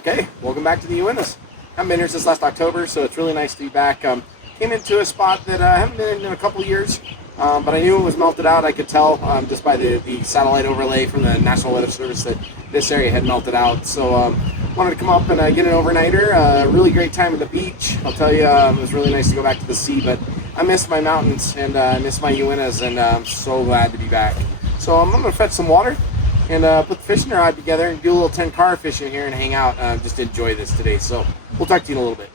Okay, welcome back to the Uintas. I haven't been here since last October, so it's really nice to be back. Came into a spot that I haven't been in a couple years, but I knew it was melted out. I could tell just by the satellite overlay from the National Weather Service that this area had melted out. So wanted to come up and get an overnighter. Really great time at the beach. I'll tell you, it was really nice to go back to the sea, but I missed my mountains and I missed my Uintas, and I'm so glad to be back. So I'm going to fetch some water and put the fishing rod together and do a little tenkara fishing here and hang out. Just enjoy this today. So we'll talk to you in a little bit.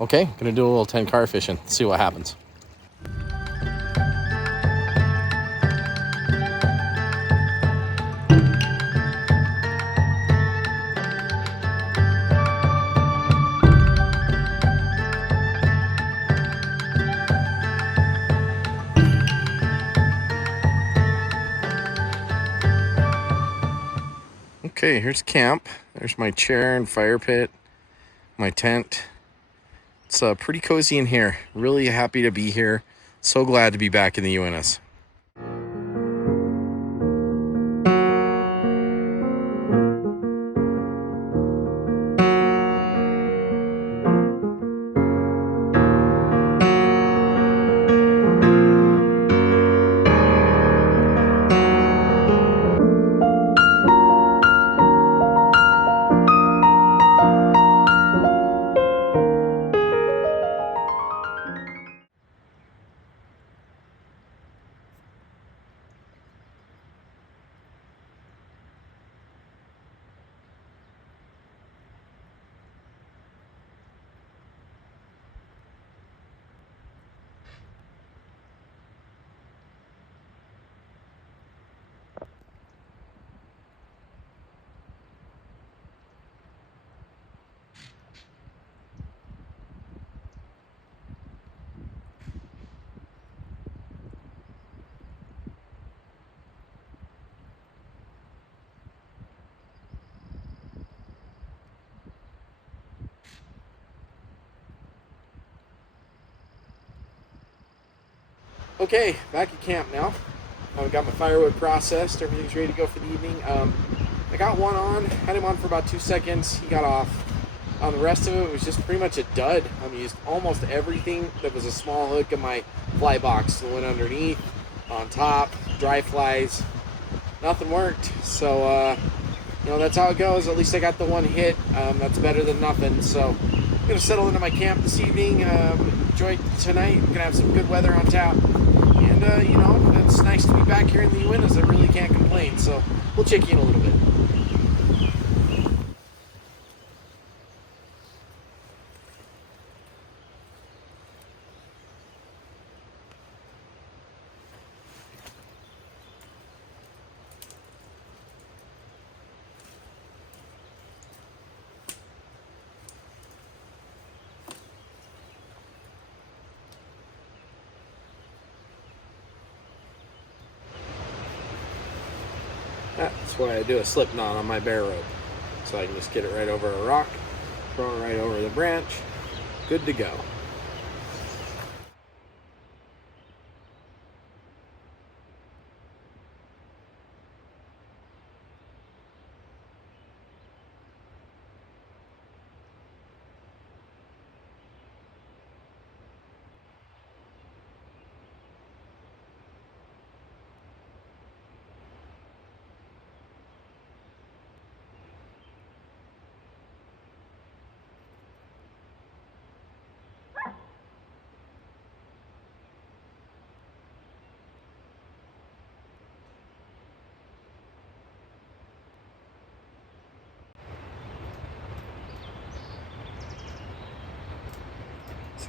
Okay, gonna do a little tenkara fishing, see what happens. Okay, here's camp. There's my chair and fire pit, my tent. It's pretty cozy in here. Really happy to be here. So glad to be back in the UNS. Okay, back at camp now. I've got my firewood processed. Everything's ready to go for the evening. I got one on, had him on for about 2 seconds. He got off. The rest of it was just pretty much a dud. I used almost everything that was a small hook in my fly box. The one underneath, on top, dry flies. Nothing worked. So, that's how it goes. At least I got the one hit. That's better than nothing. So, I'm going to settle into my camp this evening. Enjoy tonight. We're going to have some good weather on tap. And, it's nice to be back here in the Uintas. I really can't complain. So, we'll check you in a little bit. That's why I do a slip knot on my bear rope. So I can just get it right over a rock, throw it right over the branch, good to go.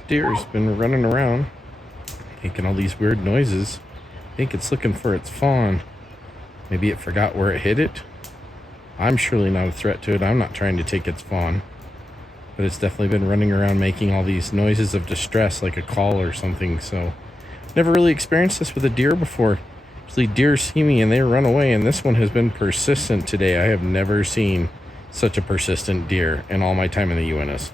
deer's been running around, making all these weird noises. I think it's looking for its fawn. Maybe it forgot where it hid it. I'm surely not a threat to it. I'm not trying to take its fawn. But it's definitely been running around making all these noises of distress, like a call or something. So, never really experienced this with a deer before. Usually deer see me and they run away, and this one has been persistent today. I have never seen such a persistent deer in all my time in the Uintas.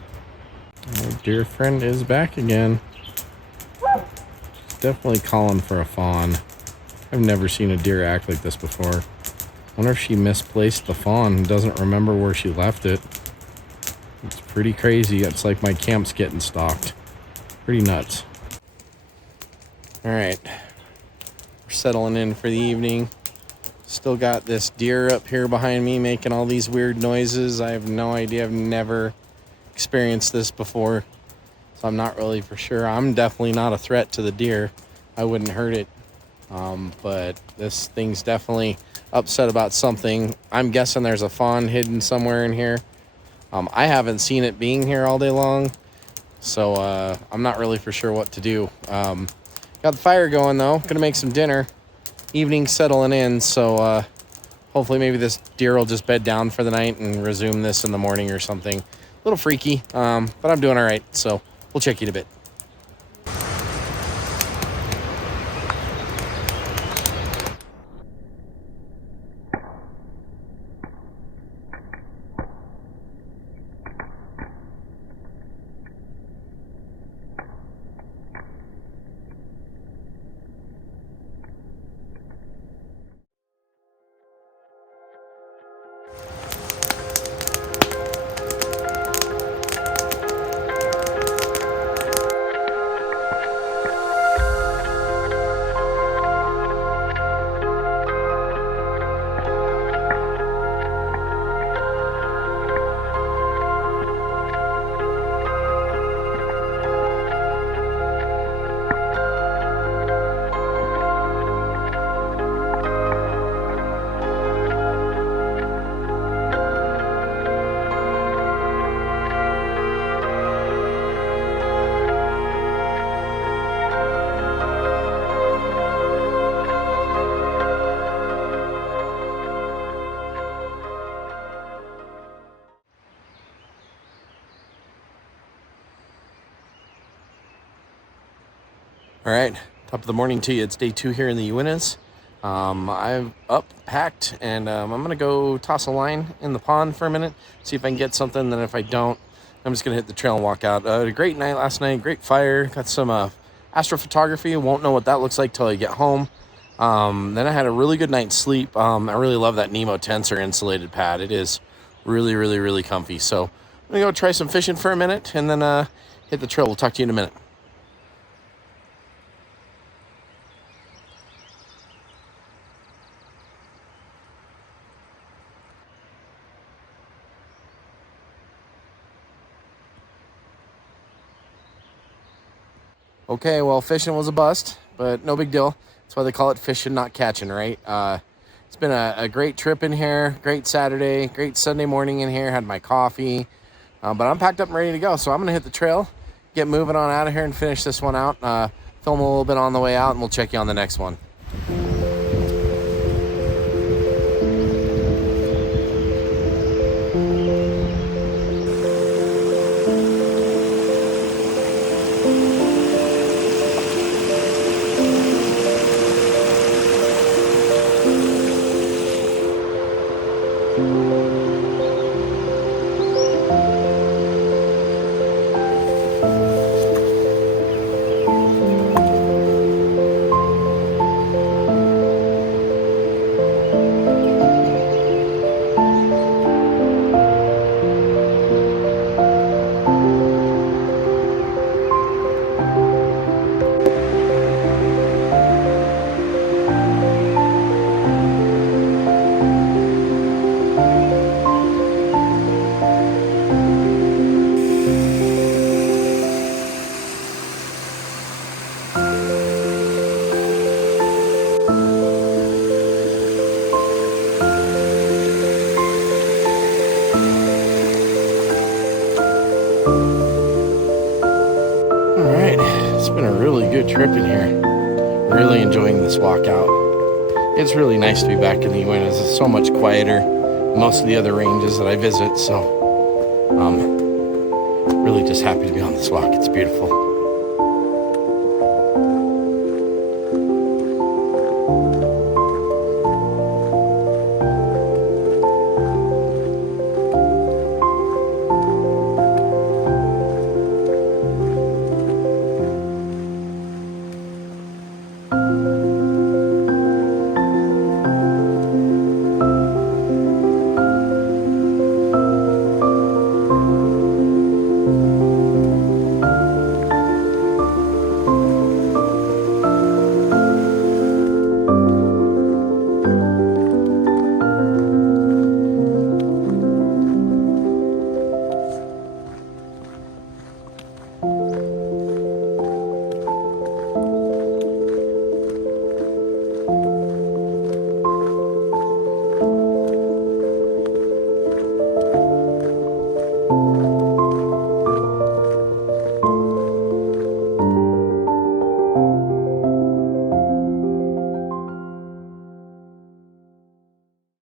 Our deer friend is back again. She's definitely calling for a fawn. I've never seen a deer act like this before. I wonder if she misplaced the fawn and doesn't remember where she left it. It's pretty crazy. It's like my camp's getting stalked. Pretty nuts. Alright. We're settling in for the evening. Still got this deer up here behind me making all these weird noises. I have no idea. I've never experienced this before. So I'm not really for sure. I'm definitely not a threat to the deer. I wouldn't hurt it. But this thing's definitely upset about something. I'm guessing there's a fawn hidden somewhere in here. I haven't seen it being here all day long, so I'm not really for sure what to do. Got the fire going though. Gonna make some dinner. Evening settling in, so hopefully maybe this deer will just bed down for the night and resume this in the morning or something. A little freaky, but I'm doing all right, so we'll check you in a bit. All right, top of the morning to you. It's day 2 here in the Uintas. I'm up, packed, and I'm gonna go toss a line in the pond for a minute, see if I can get something. Then if I don't, I'm just gonna hit the trail and walk out. Had a great night last night, great fire. Got some astrophotography. Won't know what that looks like till I get home. Then I had a really good night's sleep. I really love that Nemo Tensor insulated pad. It is really, really, really comfy. So I'm gonna go try some fishing for a minute and then hit the trail. We'll talk to you in a minute. Okay, well, fishing was a bust, but no big deal. That's why they call it fishing, not catching, right? It's been a great trip in here, great Saturday, great Sunday morning in here, had my coffee, but I'm packed up and ready to go. So I'm going to hit the trail, get moving on out of here and finish this one out, film a little bit on the way out, and we'll check you on the next one. It's been a really good trip in here. Really enjoying this walkout. It's really nice to be back in the Uintas. It's so much quieter than most of the other ranges that I visit. So, really just happy to be on this walk. It's beautiful.